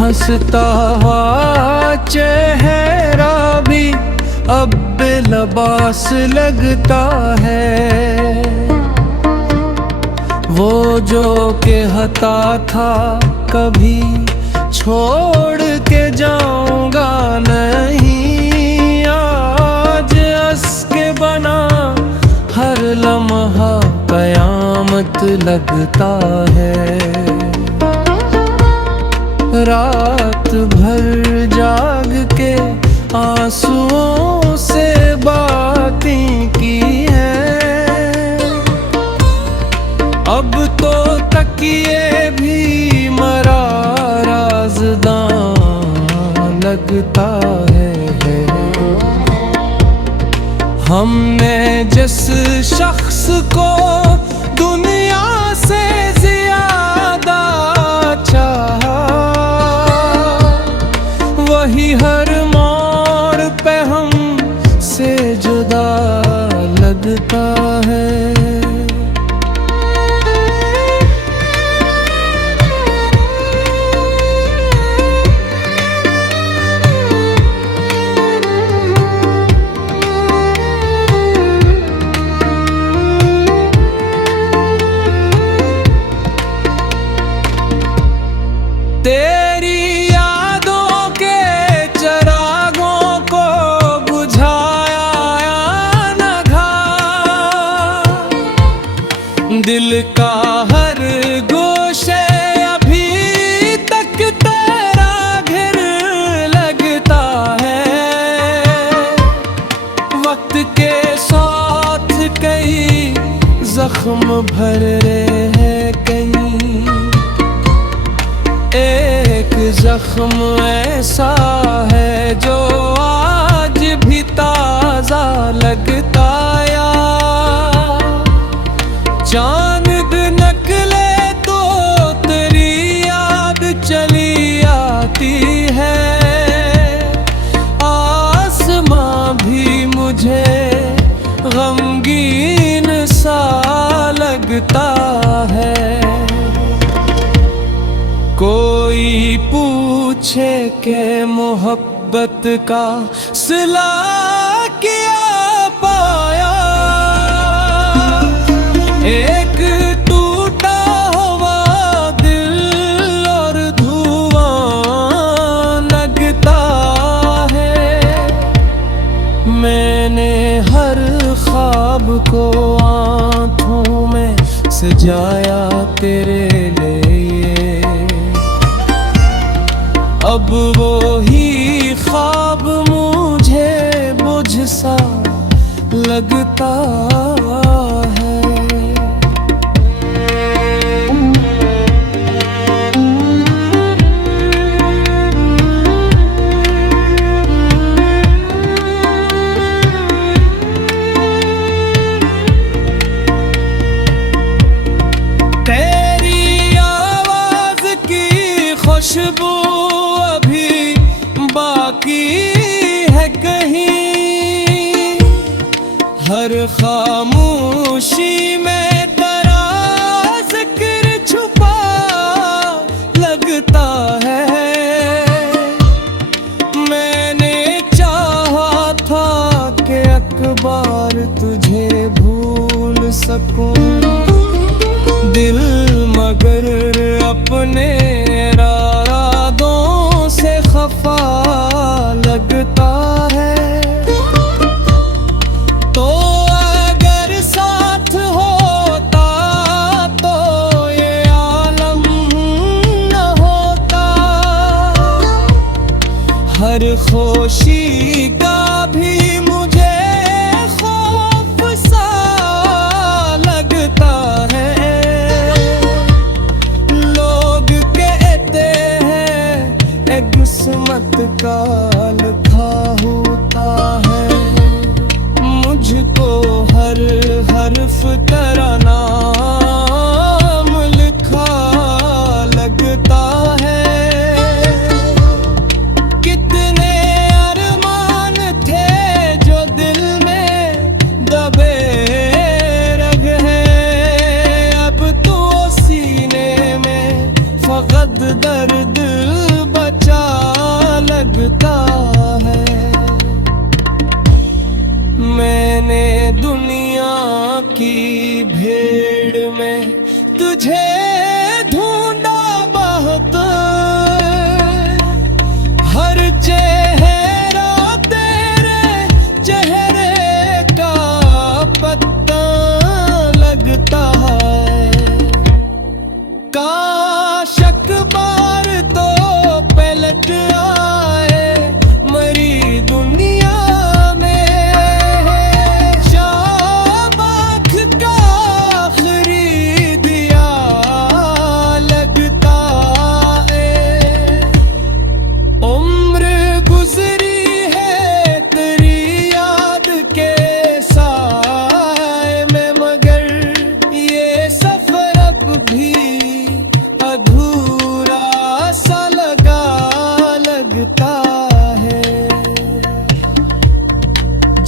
हंसता हुआ चेहरा भी अब बेलबास लगता है। वो जो कहता था कभी छोड़ के जाऊंगा नहीं, आज हंस के बना हर लम्हा कयामत लगता है। रात भर जाग के आंसुओं से बातें की हैं, अब तो तकिए भी मरा राज़दां लगता है। हमने जिस शख्स को दुनिया से ज्यादा चाहा, वही हर मोड़ पे हम से जुदा लगता है। तेरी यादों के चरागों को बुझाया न घा, दिल का हर गोशे अभी तक तेरा घिर लगता है। वक्त के साथ कई जख्म भर रहे हैं, कहीं एक जख्म ऐसा है जो आज भी ताजा लगता या चांद निकले तो तेरी याद चली आती है। आसमां भी मुझे गमगीन सा लगता है। कोई पूछे के मोहब्बत का सिला क्या पाया, एक टूटा हुआ दिल और धुआं लगता है। मैंने हर ख्वाब को आँखों में सजाया तेरे लिए, अब वो ही ख्वाब मुझे बुझ सा लगता है। तेरी आवाज की खुशबू अभी बाकी है कहीं, हर खामोशी में तेरा जिक्र छुपा लगता है। मैंने चाहा था कि अकबार तुझे भूल सकूं, दिल मगर अपने इरादों से खफा लगता है। तो अगर साथ होता तो ये आलम न होता, हर खुशी का भी मुझे खौफ सा लगता है। लोग कहते हैं एक किस्मत का लिखा होता है, मुझको हर हर्फ तेरा नाम लिखा लगता है। कितने अरमान थे जो दिल में दबे रह गए, अब तो सीने में फकत दर्द बचा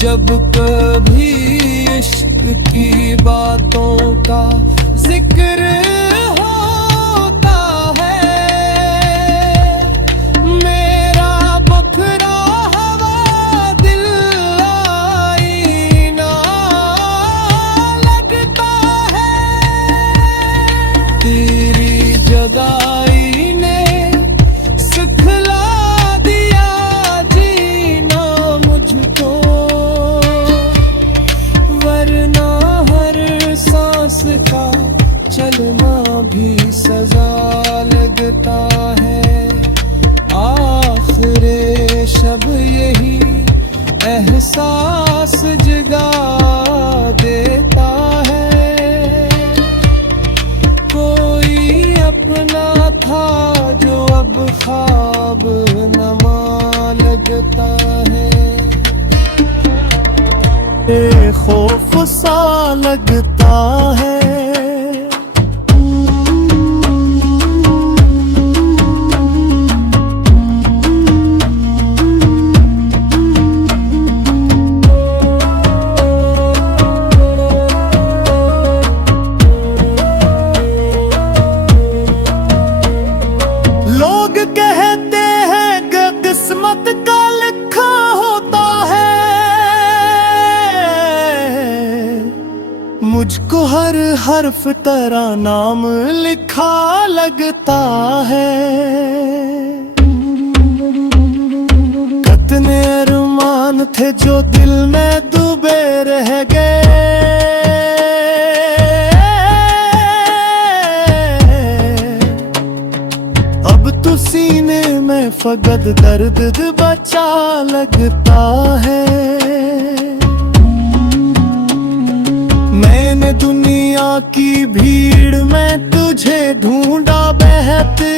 जब कभी इश्क की बातों का जिक्र होता है, मेरा बखरा हवा दिल आईना लगता है। तेरी जुदाई ने सिखला दिया जीना मुझको, वरना हर सांस का चलना भी सजा लगता है। आखिरे शब यही एहसास जगा देता है, कोई अपना था जो अब ख्वाब नमा लगता है। खौफ सा लगता है, लोग कहते हैं कि किस्मत का लिखा होता है, मुझको हर हर्फ तेरा नाम लिखा लगता है। कितने अरमान थे जो दिल में डूबे रह गए, अब तो सीने में फकत दर्द बचा लगता है। मैंने दुनिया की भीड़ में तुझे ढूंढा, बहते